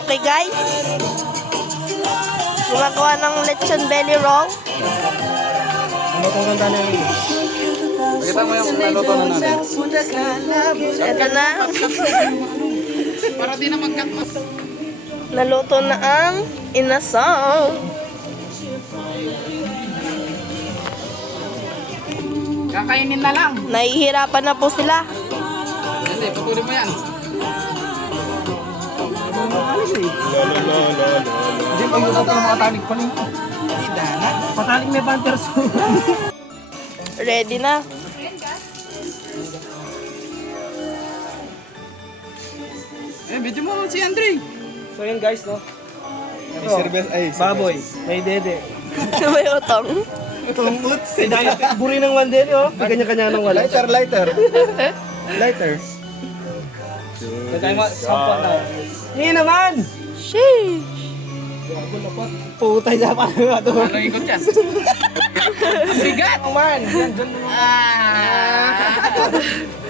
Okay guys, gumagawa ng lechon belly roll. Ano itong ganda na yun? Pakita mo yung naluto na natin. Ito na. Para di na mag-cut mo. Naluto na ang inasal. Kakainin na lang. Nahihirapan na po sila. Hindi, patuloy mo yan. Hindi, pag-iutot ko ng mga talig pa rin. Patalig may banters. Ready na. Video mo si Andre. So yun guys, no? May service, ay. Baboy, may dede. May utong. Tunguts. May dapat buri ng one dede, oh. May kanya-kanya ng wala. Lighter. Nagay mo, sampo na. Hindi naman! Sheesh. Putay na pa nga ito. Ano ikot yan? Ang bigat! Man!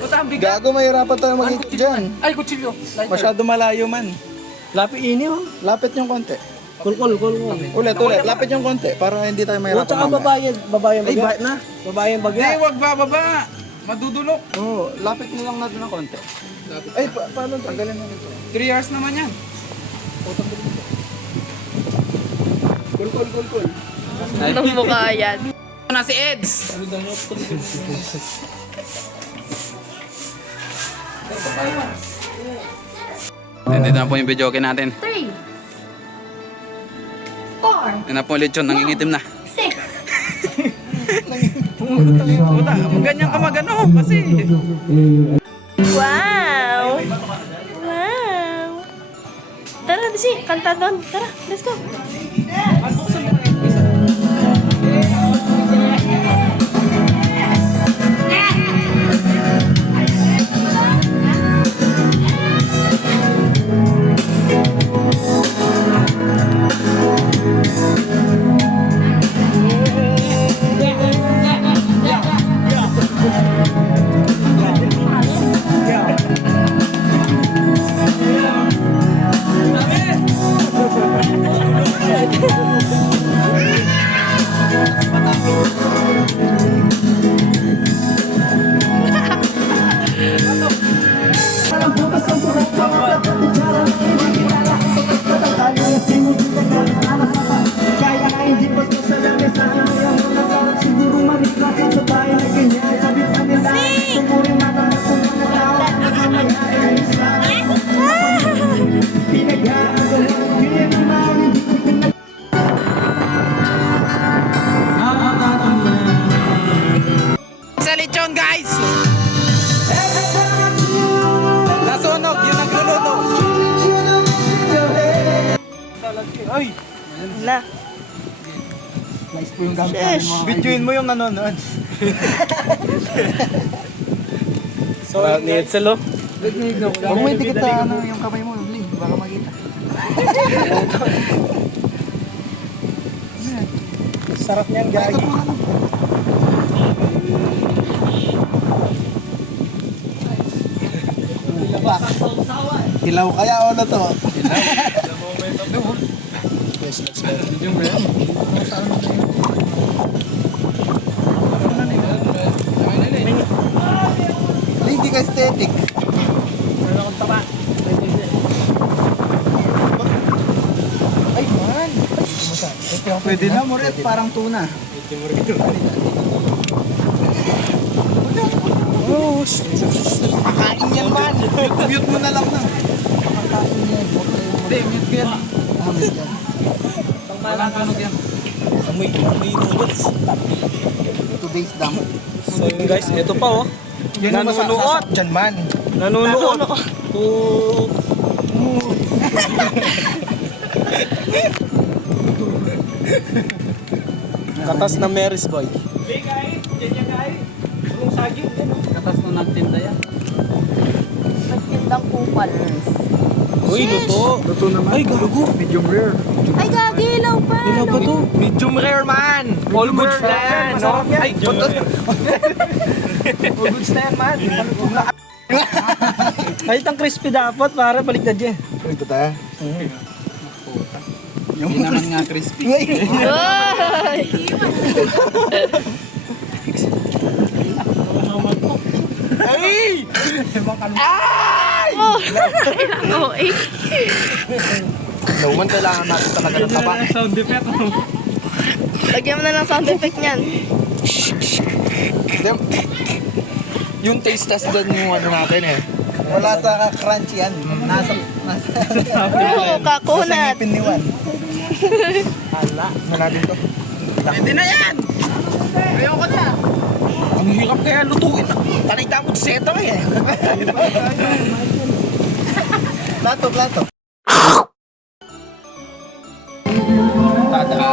Puta, ang bigat. Gago, mahirapan tayo mag-ikot dyan. Ay, kutsilyo. Masyado malayo man. Lapi ini, oh. Lapit yung konti. Kulkul. Ulit. Lapit yung konti para hindi tayo O, mahirapan tsaka mamaya. babayan Ay, bagya. bait na. Babayan Hindi, bagya. wag bababa. Madudulok. Oo, lapit mo lang natin ng konti. Ay, paano tanggalin mo nito? 3 hours naman yan. Kul. Anong mukha yan? Na si Eds. Nandito na po yung video okay natin. 3, 4, Yan na po lechon, nangingitim na. 6. Puta, ganyan ka magano kasi. Wow! Wow! Tara, Desi, kanta doon. Tara, let's go. Sa lechon guys! Nasunog, yun ang gluluto. Ay! Na. Nice po yung gamit Sheesh. natin, mga Videoin mo yung nanonood. So, ni Edsel, oh. Huwag mo itikit na yung kamay mo, Bling. Baka makita. Sarap niyan, gagi. Hilaw kaya o na to? Yes, let's go. Hindi ka aesthetic. Ay, man. Pwede na, Moret. Parang tuna. Oh, makakain yan, man. Mute mo na lang na. Makakain yan. Hindi, mute ko yan. Mute yan. Walang tunog yan. Amoy noodles. Today's dump. So yun guys, ito pa, oh. Nanunuot. Dyan, man. Nanunuot. Katas na Mary's Boy. Katas na nagtinda yan. Nagtindang kupal. Uy, luto. Luto naman. Ay, gago. Medium rare. Ay, gagi, ilaw pa. Ilaw pa to. Medium rare man! All goods na yan! Masarap yan. Ay, putot! All goods na yan, man. Kahit ang crispy dapat, para baliktad yan. Ito tayo. Yung Hindi naman nga crispy. Uy! Ay! Oh! Oh, eh. Naman kailangan natin talaga ng taba. Sound effect. Lagyan mo na lang sound effect niyan. Yung taste test doon yung ano natin eh. Wala sa crunchy yan. Nasa Oo, kakunat. ngipin ni Juan. Hala. Natin to. Pwede na yan! Ayoko na. Ang hirap kaya lutuin. Tanay mo seta ka eh. Plato. Tada.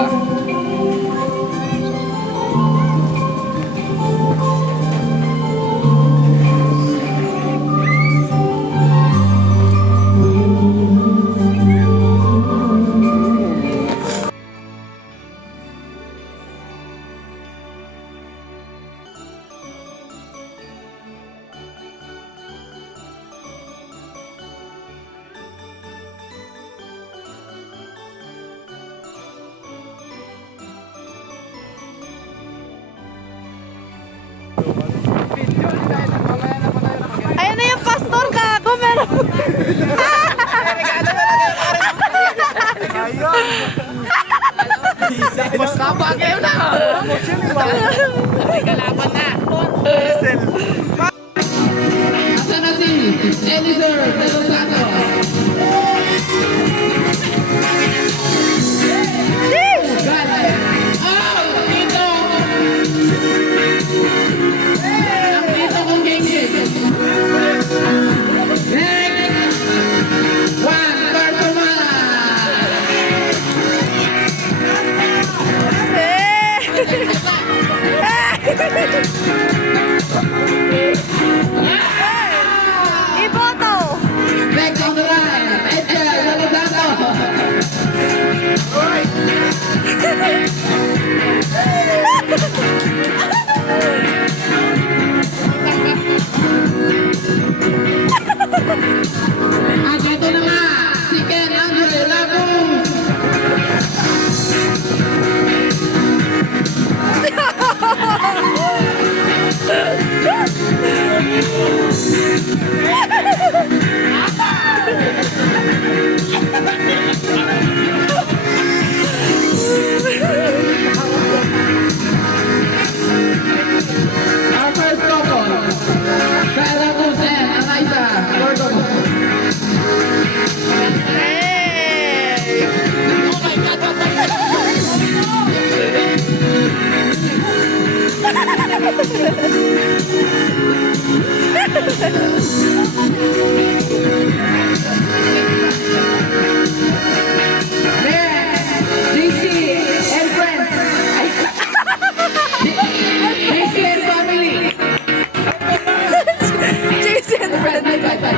Ayan na yung pastor ka. Meron. Asa na si Eliezer de los Santos? Galing. Oh, dito! Ang dito kong gengge. Next! Juan Bartomala! Iboto. Back on the line, Edgar de los Santos! At ito na nga, si Ken Andre Lagos! Our first couple, Kyle Lagos and Anaisa Gordomo. JC and friends. JC and family. Jason friend. Okay.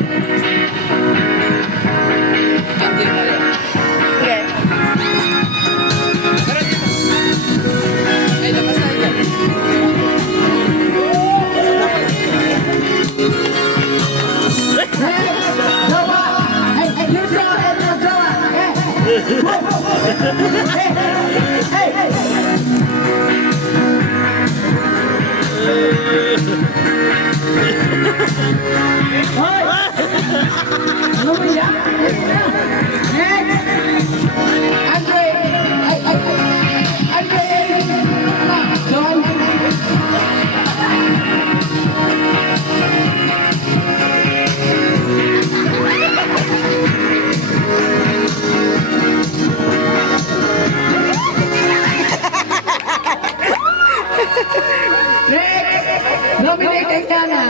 Nominated Kana.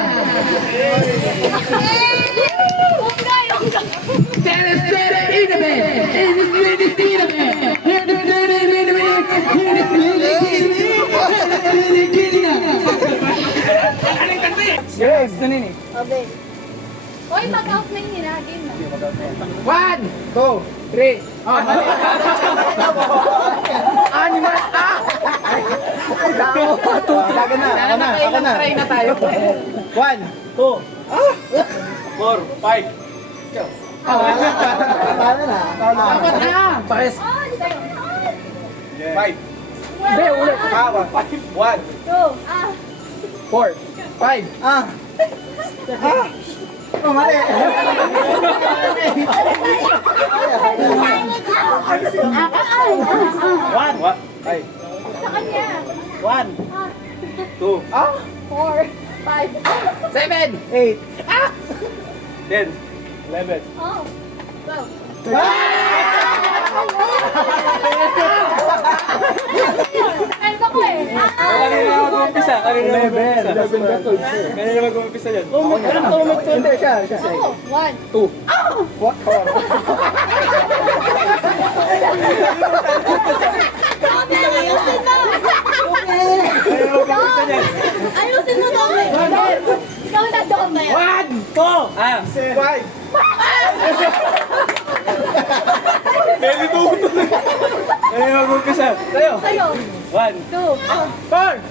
Dennis Teddy Inman. Yes, ito nini. Okay. Hoy, mag-out na yung hinagin. 1, 2, 3. Oh, mali. Animal! Talaga na. Ako na. Try na tayo. 1, 2, 4, 5. Dapat na. Pares. 5. Hindi, ulit. 1. 4, 5. One. Ay. Sa kanya. 1. 2. 4, 5. 7, 8. 10. 11. Oh. Go. Ano ko eh? Kanina mag-umpisa. Kanina mag-umpisa yan. Ako. 1. Ayusin mo! Ayusin mo to! Ikaw na doon ba yan? 5. Kanina mag-umpisa. Tayo. Sa'yo. 1. 2. 4,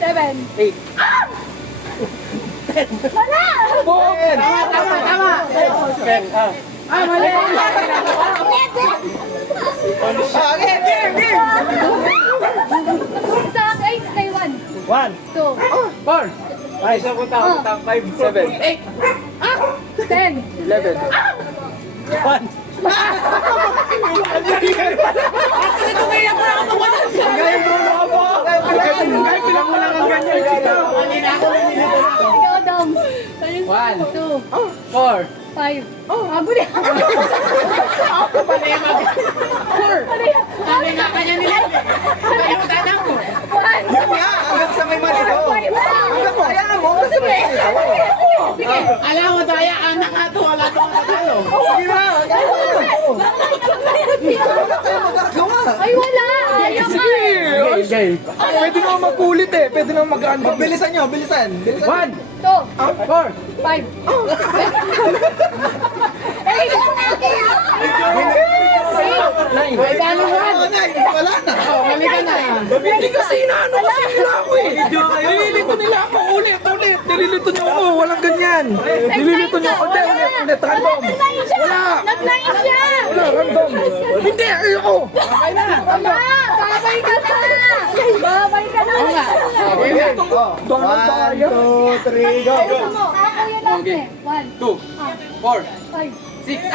7. 8. Wala! Tama. 10. Mali. Sa akin, stay 1. 1. 2. 4, Ay, isa punta. 5. 7. 10. 11. 1. Ikaw, Dom. 1, 2. 4, 5. Bago na. Ano nga kanya nila? Hanggang sa may mali ko. Ayan mo. Sige. alam mo tayo, anak nga to, wala to ang tayo. Ay, wala. Ayaw ka. Pwede naman makulit eh, pwede naman mag-ano. Bilisan nyo, bilisan. 1, 2. 4, 5. Eh, ikaw na. 9. May dalo mo. Wala na. Mali ka na. Hindi kasi inaano kasi nila ako eh. Nililito nila ako ulit. Nililito niyo ako, walang ganyan. Nililito niyo ako, ulit, random. Wala. Nag-9 siya. Wala, random. Hindi, ayoko. Wala. Babay ka na. Babay ka na. Donald tayo. 1, 2, 3, go. Ayusin mo. Ako yung last eh. 1. 2, 4, 5. 6.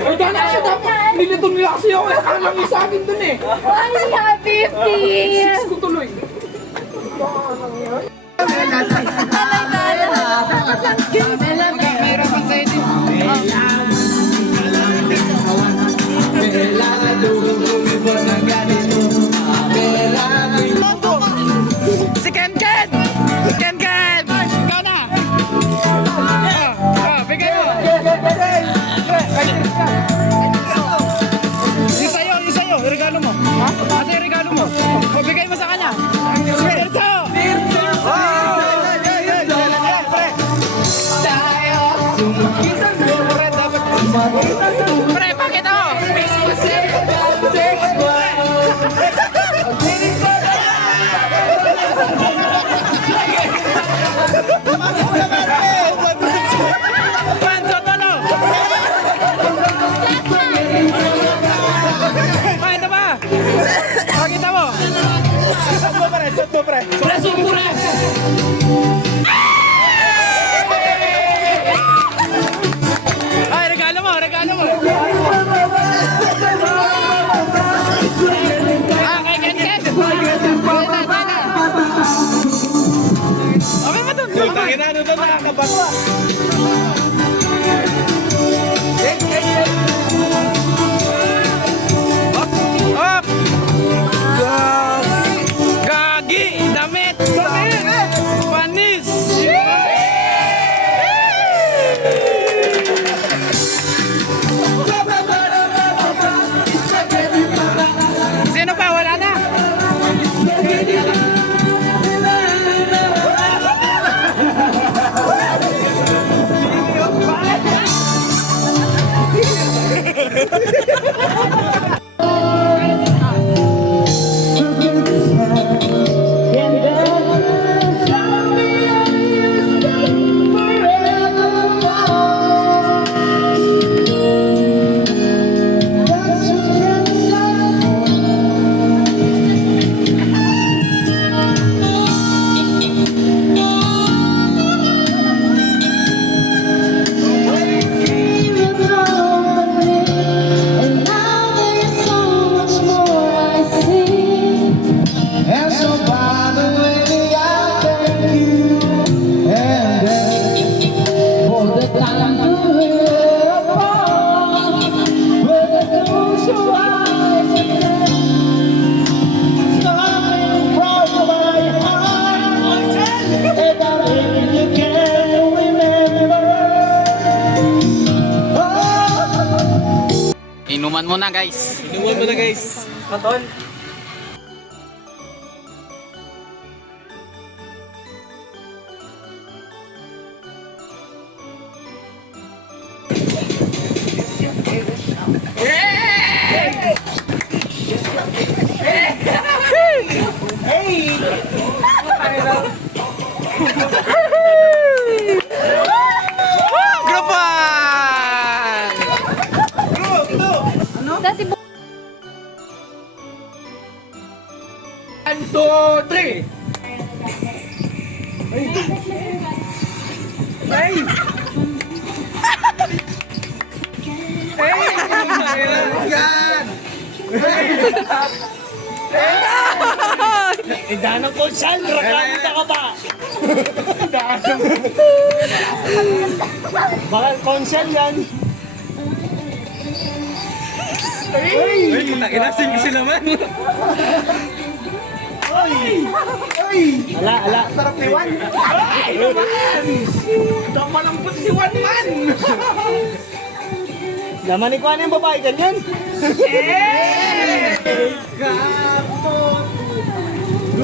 Ay, dala kasi dapat. Nilito nila kasi ako. Akala nyo sa akin dun eh. Ay, 50. Ko tuloy. Si Ken Ken! Ken Ken! Ikaw na! Bigay mo! Yung sa'yo, yung regalo mo. Asa yung regalo mo? Bigay mo sa kanya. Sa'yo! Pre, pakita mo! Panso tolo! Ay, ito pa! Pakita mo! Sot mo, pre! Pre, sumura! Ay, regalo mo! Kay Ken Ken! Okay ba doon? Tangina, ano to, nakakabasa. Up! Gagi! Damit! Panis! Sino pa? Wala na? muna guys. Inuwan mo na guys. Matol. Grupan! Kasi 1, 2, 3. Ay! Yan! Idanang ko sal, rakanta ka ba? Baka konsel yan. Ay, putang sila man. Ala. Sarap ni Juan. Ay, naman! Ito malambot si Juan man! Laman ni Kuan yung babae, ganyan.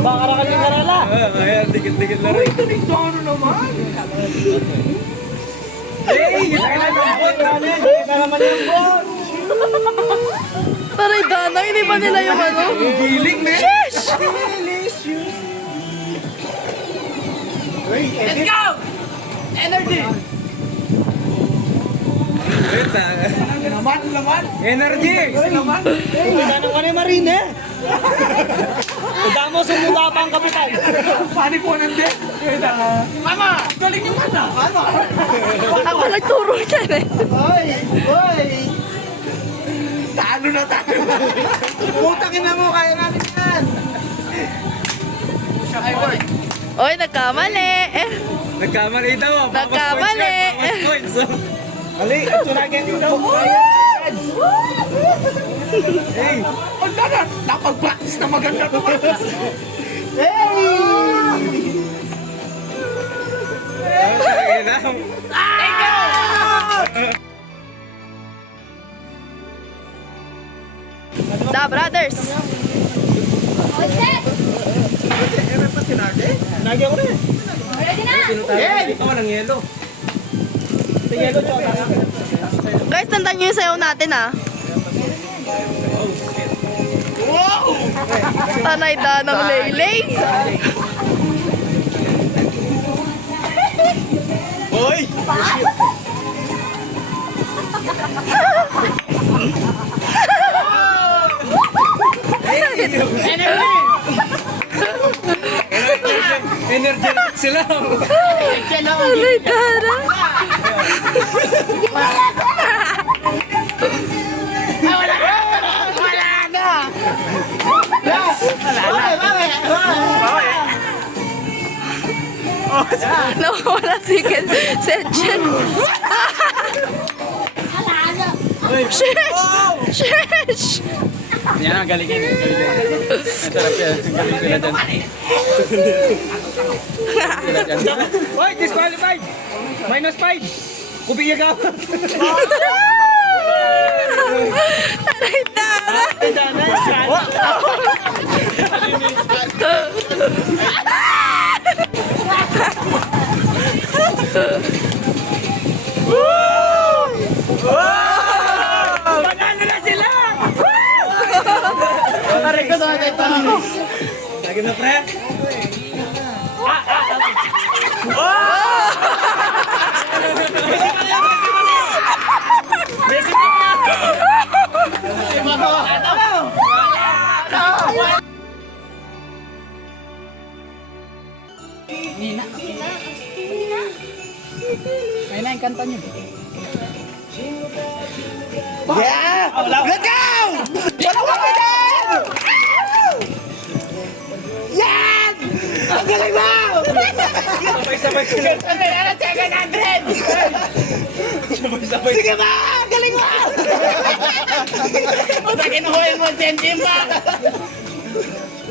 Baka rakan yung karala. Ayan, dikit-dikit na rin. Ito nito ano naman? Hey! Nakalambot! Kaya naman yung bon. taray dana, hindi ba nila yung ano? Giling, ne? Let's go! Energy! Energy! Idanang ka na yung marine. Idamo sumula pa ang kapitan. Panik po nandun! Mama! Galing yung mana! Ako nagturo yan eh. Talo na tayo! Putakin na mo, kaya natin yan! Oy, nagkamali. Nagkamali daw! Nagkamali. Points! Ali, ito na ganyan daw. Hey! Ang gana! Napag-practice na maganda to! Hey! Da, brothers. Nagyan ko na eh. Hey! Ito walang yelo. Sige, go, Chota. Guys, tandaan nyo yung sayaw natin ah. Tanay danang laylay. Hoy! Energetic sila! Tanay dana. Nawawala si Setchen. Sheesh! Sheesh! Yan ang galigin. Masarap yan. Galing sila dyan. Hoy! Disqualified! -5! Kubiya ka! Tanay dana. Idanang sal. Panalo na sila! Lagi na, pre! Ayun na yung kanta niyo. Yeah! Let's go! Dalawa ka dyan! Yan! Ang galing mo! Sabay-sabay sila. Sabay-sabay. Sige ba? Ang galing mo! Pagkakin ko yung 1 centime pa!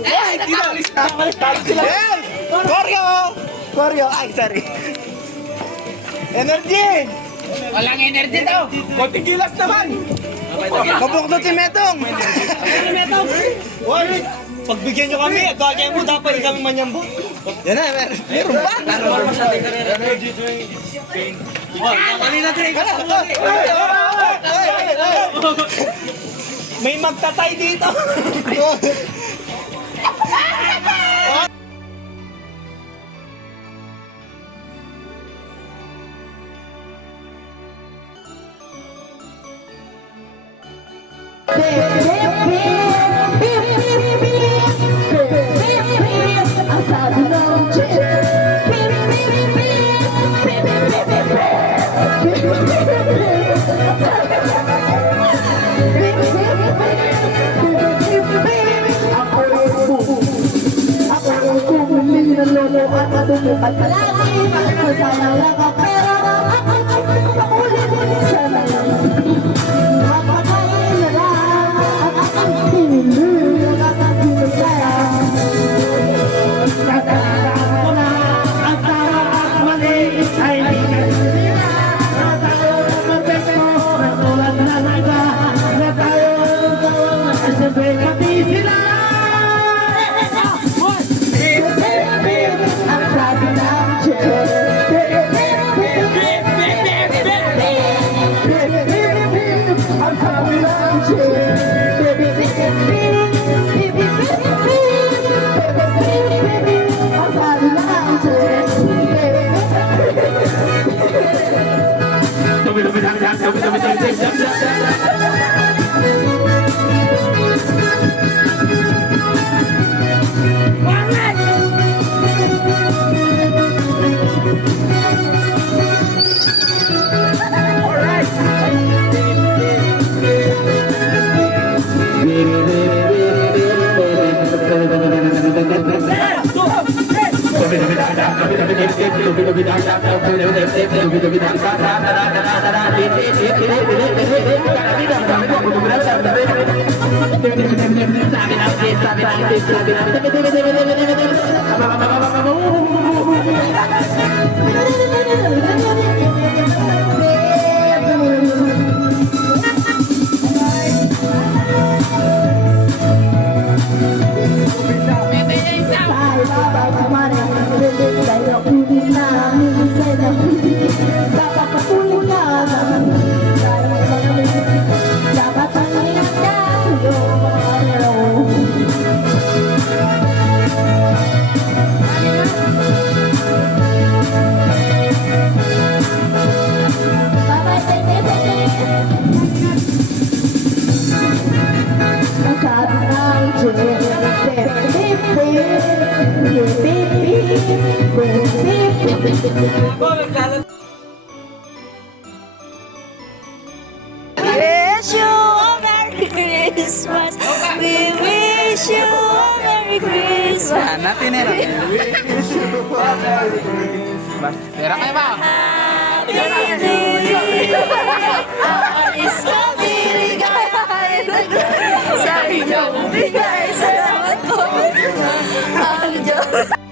Ay, dinalis na. Sila. Koryo! Ay, sorry. Energy! Walang energy daw! Konting gilas naman! Mabukdot si Metong! Pagbigyan nyo kami, kaya mo dapat kami manyambot. Yan na, meron ba? Kanina Drake. May magtatay dito. Ang sabi ng chick. Wish you a Merry Christmas. We wish you a Merry Christmas. Natin nila. Meron kayo ba? Alis kami ligay. Sa inyong bigay. Salamat po. Ang Diyos.